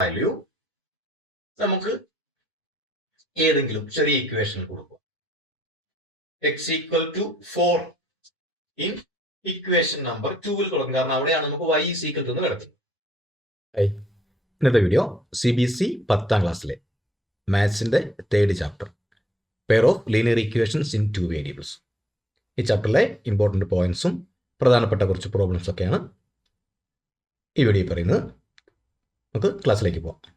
Value നമുക്ക് ഏതെങ്കിലും ചെറിയ ഇക്വേഷനിൽ കൊടുക്കുക. X equal to 4 in equation number 2 കൊടുക്കും. കാരണം അവിടെയാണ് നമുക്ക് y ഈസ് ഈക്വൽ ടു എന്ന് കിടക്കുന്നത്. ഇന്നത്തെ വീഡിയോ CBSE 10ാം ക്ലാസ്സിലെ മാത്സിന്റെ 3rd chapter pair of linear equations in 2 variables. ഈ ചാപ്റ്ററിലെ ഇമ്പോർട്ടൻറ്റ് പോയിന്റ്സും പ്രധാനപ്പെട്ട കുറച്ച് പ്രോബ്ലംസ് ഒക്കെയാണ് ഈ വീഡിയോ പറയുന്നത്. നമുക്ക് ക്ലാസ്സിലേക്ക് പോകാം.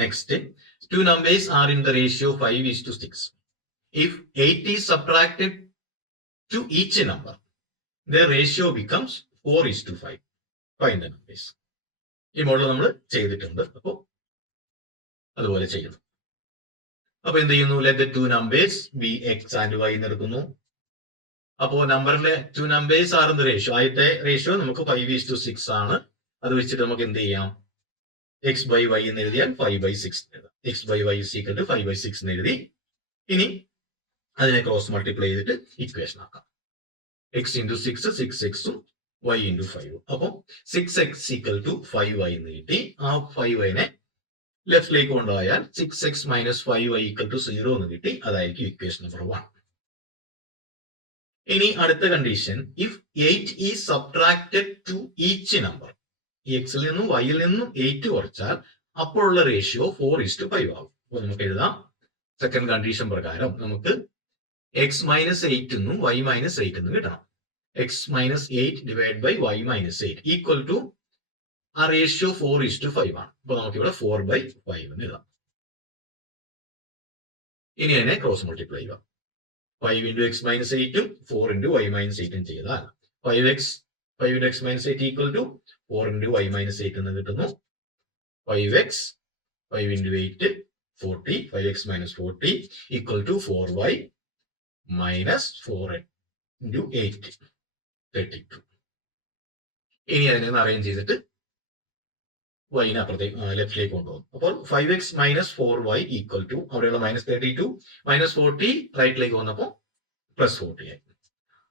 Next, two numbers are in the ratio 5:6. If 8 is subtracted to each number, the ratio becomes 4:5. Find the numbers. ഈ മോഡൽ നമ്മൾ ചെയ്തിട്ടുണ്ട്. അപ്പോൾ അതുപോലെ ചെയ്യുന്നു. അപ്പോൾ എന്ത് ചെയ്യുന്നു? Let the two numbers be x and y എന്നെടുക്കുന്നു. അപ്പോൾ നമ്പറിലെ two numbers are in the ratio. ആദ്യത്തെ റേഷ്യോ നമുക്ക് 5:6 ആണ്. അത് വെച്ചിട്ട് നമുക്ക് എന്ത് ചെയ്യാം? x by y എന്ന് എഴുതിയാൽ 5/6 എഴുതാം. x by y is equal to 5/6 എന്ന് എഴുതി ഇനി അതിനെ ക്രോസ് മൾട്ടിപ്ലൈ ചെയ്തിട്ട് ഇക്വേഷൻ ആക്കാം. x into 6 6x ഉം y into 5. അപ്പോൾ 6x equal to 5y എന്ന് കിട്ടി. ആ 5y-നെ ലെഫ്റ്റിലേക്ക് കൊണ്ടുപോയാൽ 6x minus 5y equal to 0 എന്ന് കിട്ടി. അതായിരിക്കും ഇക്വേഷൻ നമ്പർ 1. ഇനി അടുത്ത condition, if 8 is subtracted to each number, എക്സിൽ നിന്നും വൈയിൽ നിന്നും 8 കുറച്ചാൽ അപ്പോഴുള്ള റേഷ്യോ 4:5 ആകും. അപ്പോൾ നമുക്ക് എഴുതാം, സെക്കൻഡ് കണ്ടീഷൻ പ്രകാരം നമുക്ക് എക്സ് മൈനസ് 8 എന്നും വൈ മൈനസ് 8 എന്നും കിട്ടണം. X minus 8 divide by y minus 8 equal to ആ റേഷ്യോ 4:5 ആണ്. അപ്പൊ നമുക്ക് ഇവിടെ 4/5 എന്ന് എഴുതാം. ഇനി അതിനെ ക്രോസ് മൾട്ടിപ്ലൈ ചെയ്യാം. 5 into x minus 8 ഉം 4 into y minus 8 ഉം ചെയ്താൽ 5 into x minus 8 equal to 4 into y minus 8 എന്ന് കിട്ടുന്നു. 5x 5 into 8 40, 5x minus 40 equal to 4y minus 4 into 8 32. ഇനി അതിനെ അറേഞ്ച് ചെയ്തിട്ട് വൈനെ അപ്പുറത്തേക്ക് ലെഫ്റ്റിലേക്ക് കൊണ്ടുപോകും. അപ്പോൾ 5x minus 4y equal to അവിടെയുള്ള -32 -40 റൈറ്റിലേക്ക് വന്നപ്പോൾ +40 ആയി.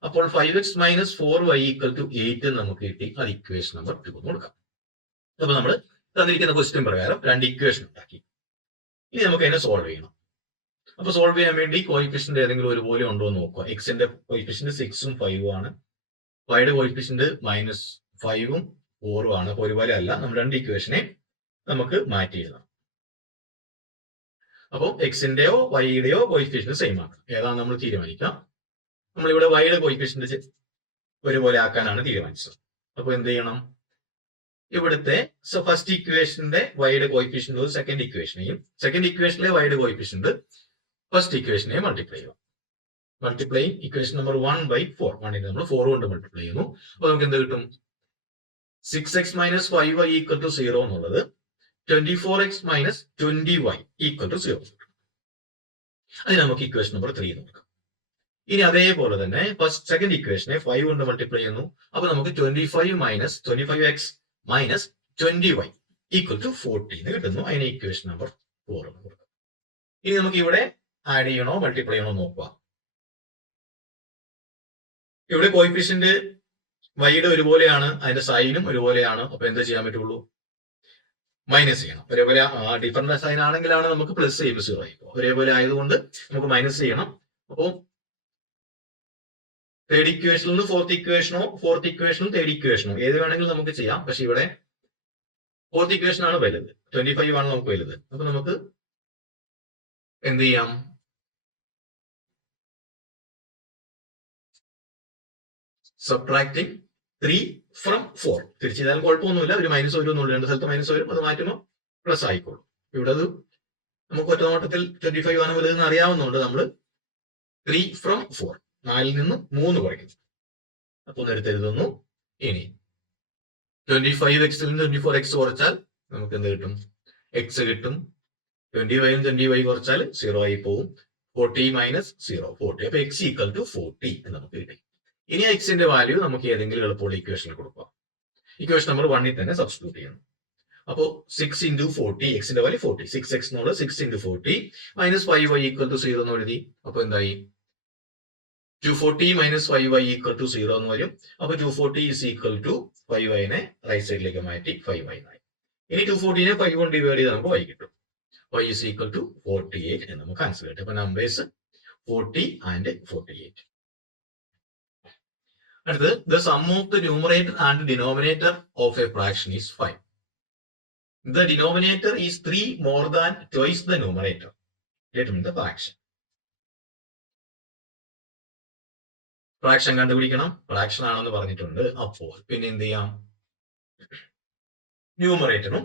അപ്പോൾ 5x minus 4y equal to 8 നമുക്ക് കിട്ടി. അത് ഇക്വേഷൻ നമ്പർ 2 കൊടുക്കാം. അപ്പൊ നമ്മൾ തന്നിരിക്കുന്ന ക്വസ്റ്റ്യൻ പ്രകാരം രണ്ട് ഇക്വേഷൻ ഉണ്ടാക്കി. ഇനി നമുക്ക് അതിനെ സോൾവ് ചെയ്യണം. അപ്പൊ സോൾവ് ചെയ്യാൻ വേണ്ടി കോയിഫിഷ്യന്റ് ഏതെങ്കിലും ഒരുപോലെ ഉണ്ടോ എന്ന് നോക്കുക. എക്സിന്റെ കോയിഫിഷ്യന്റ് 6ഉം 5ഉം ആണ്. വൈയുടെ കോയിഫിഷ്യന്റ് -5ഉം 4ഉം ആണ്. അപ്പൊ ഒരുപോലെ അല്ല. നമ്മൾ രണ്ട് ഇക്വേഷനെ നമുക്ക് മാറ്റി എഴുതാം. അപ്പോൾ എക്സിന്റെയോ വൈയുടെയോ കോയിഫിഷ്യന്റ് സെയിം ആണ്. ഏതാണ് നമ്മൾ തീരുമാനിക്കാം. നമ്മളിവിടെ വൈയുടെ കോയിഫിഷ്യന്റ് ഒരുപോലെ ആക്കാനാണ് തീരുമാനിച്ചത്. അപ്പൊ എന്ത് ചെയ്യണം? ഇവിടുത്തെ ഫസ്റ്റ് ഇക്വേഷന്റെ വൈയുടെ കോയിഫിഷ്യന്റ് സെക്കൻഡ് ഇക്വേഷനിലെ വൈയുടെ കോയിഫിഷ്യന്റ് ഫസ്റ്റ് ഇക്വേഷനെ മൾട്ടിപ്ലൈ ചെയ്യാം. Multiply equation number 1/4. 1 നമ്മൾ 4 കൊണ്ട് മൾട്ടിപ്ലൈ ചെയ്യുന്നു. അപ്പൊ നമുക്ക് എന്ത് കിട്ടും? 6x minus 5y equal to 0 എന്നുള്ളത് 24x minus 20y equal to 0. അതിന് നമുക്ക് ഇക്വേഷൻ നമ്പർ 3 നോക്കാം. ഇനി അതേപോലെ തന്നെ സെക്കൻഡ് ഇക്വേഷനെ 5 കൊണ്ട് മൾട്ടിപ്ലൈ ചെയ്യുന്നു. അപ്പൊ നമുക്ക് 25x minus 20y equal to 40 എന്ന് കിട്ടുന്നു. അതിന് ഇക്വേഷൻ നമ്പർ 4 എന്ന് കൊടുക്കാം. ഇനി നമുക്ക് ഇവിടെ ആഡ് ചെയ്യണോ മൾട്ടിപ്ലൈ ചെയ്യണോ നോക്കുക. ഇവിടെ കോയിഫിഷ്യന്റ് വൈയുടെ ഒരുപോലെയാണ്, അതിന്റെ സൈനും ഒരുപോലെയാണ്. അപ്പൊ എന്താ ചെയ്യാൻ പറ്റുള്ളൂ? മൈനസ് ചെയ്യണം. ഒരേപോലെ ഡിഫറൻറ്റ് സൈൻ ആണെങ്കിലാണ് നമുക്ക് പ്ലസ് ചെയ്യുമ്പോൾ 0 ആയിപ്പോ. ഒരേപോലെ ആയതുകൊണ്ട് നമുക്ക് മൈനസ് ചെയ്യണം. അപ്പോൾ തേർഡ് ഇക്വേഷനിൽ നിന്ന് ഫോർത്ത് ഇക്വേഷനും തേർഡ് ഇക്വേഷനോ ഏത് വേണമെങ്കിലും നമുക്ക് ചെയ്യാം. പക്ഷെ ഇവിടെ ഫോർത്ത് ഇക്വേഷൻ ആണ് വലുത്, 25 ആണ് നമുക്ക് വലുത്. അപ്പൊ നമുക്ക് എന്ത് ചെയ്യാം? സബ്ട്രാക്ടിങ് 3 from 4 തിരിച്ചു ചെയ്താൽ കുഴപ്പമൊന്നുമില്ല. ഒരു -1 എന്നുള്ളൂ. രണ്ട് സ്ഥലത്ത് മൈനസ് വരും. അത് മാറ്റുമ്പോൾ പ്ലസ് ആയിക്കോളും. ഇവിടെ അത് നമുക്ക് ഒറ്റ നോട്ടത്തിൽ 25 ആണ് വലുതെന്ന് അറിയാവുന്നതുകൊണ്ട് നമ്മൾ 3 from 4 4ൽ നിന്ന് 3 കുറയ്ക്കുന്നു. അപ്പൊ നേരത്തെ എഴുതുന്നു. ഇനി 25x-ൽ നിന്ന് 24x കുറച്ചാൽ നമുക്ക് എന്ത് കിട്ടും? x കിട്ടും. 20y-യും 20y കുറച്ചാൽ 0 ആയി പോകും. 40 minus 0 40. അപ്പൊ x equal to 40 എന്ന് നമുക്ക് കിട്ടി. ഇനി എക്സിന്റെ വാല്യൂ നമുക്ക് ഏതെങ്കിലും എളുപ്പമുള്ള ഇക്വേഷനിൽ കൊടുക്കാം. ഇക്വേഷൻ നമ്പർ 1ൽ തന്നെ സബ്സ്റ്റിറ്റ്യൂട്ട് ചെയ്യണം. അപ്പോ 6 into 40, എക്സിന്റെ വാല്യൂ 40, 6x എന്നുള്ളത് 6 into 40 minus 5y equal to 0 എന്ന് എഴുതി. അപ്പൊ എന്തായി? 240 മൈനസ് 5y ഈക്വൽ ടു 0 എന്ന് വരും. അപ്പൊ 240 ഈസ് ഈക്വൽ ടു 5yനെ റൈറ്റ് സൈഡിലേക്ക് മാറ്റി 5y ആയി. ഇനി 240നെ 5 കൊണ്ട് ഡിവൈഡ് ചെയ്ത് നമുക്ക് y കിട്ടും. y ഈസ് ഈക്വൽ ടു 48 എന്ന് നമുക്ക് ആൻസർ കിട്ടും. അപ്പൊ നമ്പേഴ്സ് 40 ആൻഡ് 48. അടുത്തത് the sum of the numerator and denominator of a fraction is 5. The denominator is 3 more than twice the numerator. Determine the fraction. Fraction കണ്ടുപിടിക്കണം. Fraction ആണെന്ന് പറഞ്ഞിട്ടുണ്ട്. അപ്പോൾ പിന്നെ എന്ത് ചെയ്യാം? ന്യൂമറേറ്ററും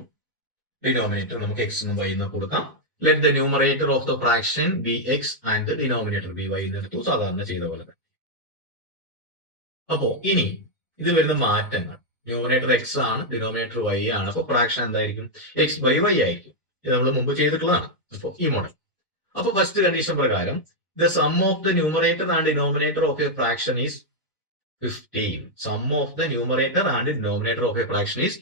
ഡിനോമിനേറ്ററും നമുക്ക് എക്സ് എന്നും വൈ എന്ന് കൊടുക്കാം. Let the numerator of the fraction B X and the denominator B Y എന്നെടുത്തു. സാധാരണ ചെയ്ത പോലെ തന്നെ. അപ്പോ ഇനി ഇത് വരുന്ന മാറ്റങ്ങൾ, ന്യൂമറേറ്റർ എക്സ് ആണ്, ഡിനോമിനേറ്റർ വൈ ആണ്. അപ്പൊ ഫ്രാക്ഷൻ എന്തായിരിക്കും? എക്സ് ബൈ വൈ ആയിരിക്കും. ഇത് നമ്മൾ മുമ്പ് ചെയ്തിട്ടുള്ളതാണ്. അപ്പൊ ഈ മോഡൽ. അപ്പൊ ഫസ്റ്റ് കണ്ടീഷൻ പ്രകാരം the sum of the numerator and denominator of a fraction is 15. Sum of the numerator and denominator of a fraction is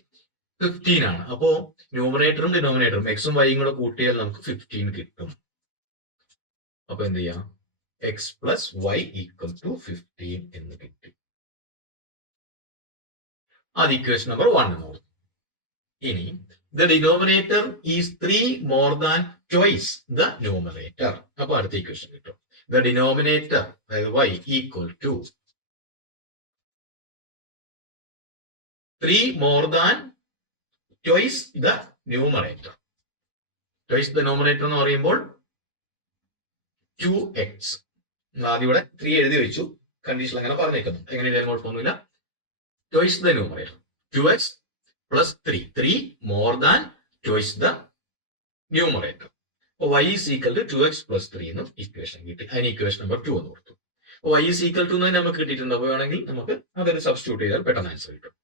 15 ആണ്. അപ്പോ ന്യൂമറേറ്ററും ഡിനോമിനേറ്ററും എക്സും വൈയും കൂടെ കൂട്ടിയാൽ നമുക്ക് 15 കിട്ടും. അപ്പൊ എന്ത് ചെയ്യാം? X plus y equal to 15 എന്ന് കിട്ടി. അത് ഇക്വേഷൻ നമ്പർ 1 എന്ന് പറഞ്ഞു. ഇനി the denominator is 3 more than twice the numerator. അപ്പൊ അടുത്ത ഇക്വേഷൻ കിട്ടും. The denominator, അതായത് y equal to 3 more than twice the numerator. Twice the numerator എന്ന് പറയുമ്പോൾ 2x. ആദ്യം ഇവിടെ 3 എഴുതി വെച്ചു. കണ്ടീഷൻ അങ്ങനെ പറഞ്ഞേക്കുന്നു. എങ്ങനെ എഴുതാൻ കുഴപ്പമൊന്നുമില്ല. Twice the numerator. 2x plus 3. 3 more than twice the numerator. y is equal to 2x plus 3 എന്നും ഇക്വേഷൻ കിട്ടി. അതിന് ഇക്വേഷൻ നമ്പർ 2 എന്ന് കൊടുത്തു. y is equal to എന്ന് നമുക്ക് കിട്ടിയിട്ടുണ്ട്. വേണമെങ്കിൽ നമുക്ക് അതൊരു സബ്സ്റ്റിറ്റ്യൂട്ട് ചെയ്താൽ പെട്ടെന്ന് ആൻസർ കിട്ടും.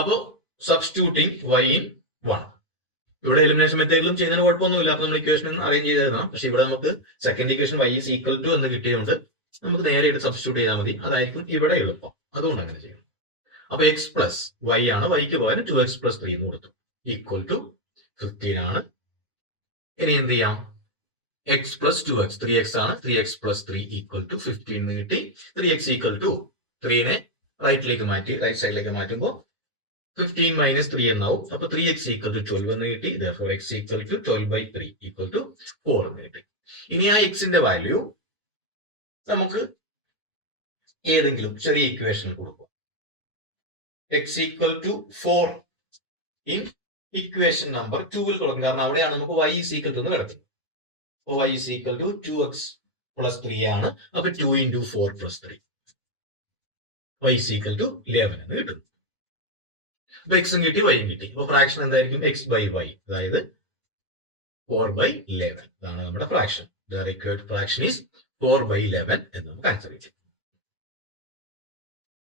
അപ്പോ സബ്സ്റ്റിറ്റ്യൂട്ടിങ് y in 1. ഇവിടെ എലിമിനേഷൻ മെത്തേഡിലും ചെയ്യുന്നതിന് കുഴപ്പമൊന്നുമില്ല. അപ്പൊ നമ്മൾ ഇക്വേഷൻ അറേഞ്ച് ചെയ്തിരുന്നു. പക്ഷെ ഇവിടെ നമുക്ക് second equation y is equal to എന്ന് കിട്ടിയതുകൊണ്ട് നമുക്ക് നേരെ ഇത് സബ്സ്റ്റിറ്റ്യൂട്ട് ചെയ്താൽ മതി. അതായിരിക്കും ഇവിടെ എളുപ്പം. അതുകൊണ്ട് അങ്ങനെ ചെയ്യണം. അപ്പൊ എക്സ് പ്ലസ് വൈ ആണ്. വൈക്ക് പകരം 2x plus 3 എന്ന് കൊടുത്തു. ഈക്വൽ ടു 15 ആണ്. ഇനി എന്ത് ചെയ്യാം? എക്സ് പ്ലസ് 2x 3x ആണ്. 3x plus 3 ഈക്വൽ ടു 15 എന്ന് കിട്ടി. 3x ഈക്വൽ ടു 3നെ റൈറ്റിലേക്ക് മാറ്റി, റൈറ്റ് സൈഡിലേക്ക് മാറ്റുമ്പോൾ 15 minus 3 എന്നാവും. അപ്പൊ 3x ഈക്വൽ ടു 12 എന്ന് കിട്ടി. therefore x equal to 12/3 equal to 4 എന്ന് കിട്ടി. ഇനി ആ എക്സിന്റെ വാല്യൂ നമുക്ക് ഏതെങ്കിലും ചെറിയ ഇക്വേഷനിൽ കൊടുക്കുക. X equal to 4 in equation number 2 കൊടുക്കും. കാരണം അവിടെയാണ് നമുക്ക് y is equal to എന്ന് കിടക്കുന്നത്. അപ്പോൾ y is equal to 2x plus 3 ആണ്. അപ്പൊ 2 into 4 plus 3 y is equal to 11 എന്ന് കിട്ടുന്നു. അപ്പൊ എക്സും കിട്ടി, വൈയും കിട്ടി. അപ്പൊ ഫ്രാക്ഷൻ എന്തായിരിക്കും? എക്സ് ബൈ വൈ, അതായത് 4/11. ഇതാണ് നമ്മുടെ fraction. The required fraction is 4/11 എന്ന് നമുക്ക് ആൻസർ കിട്ടും.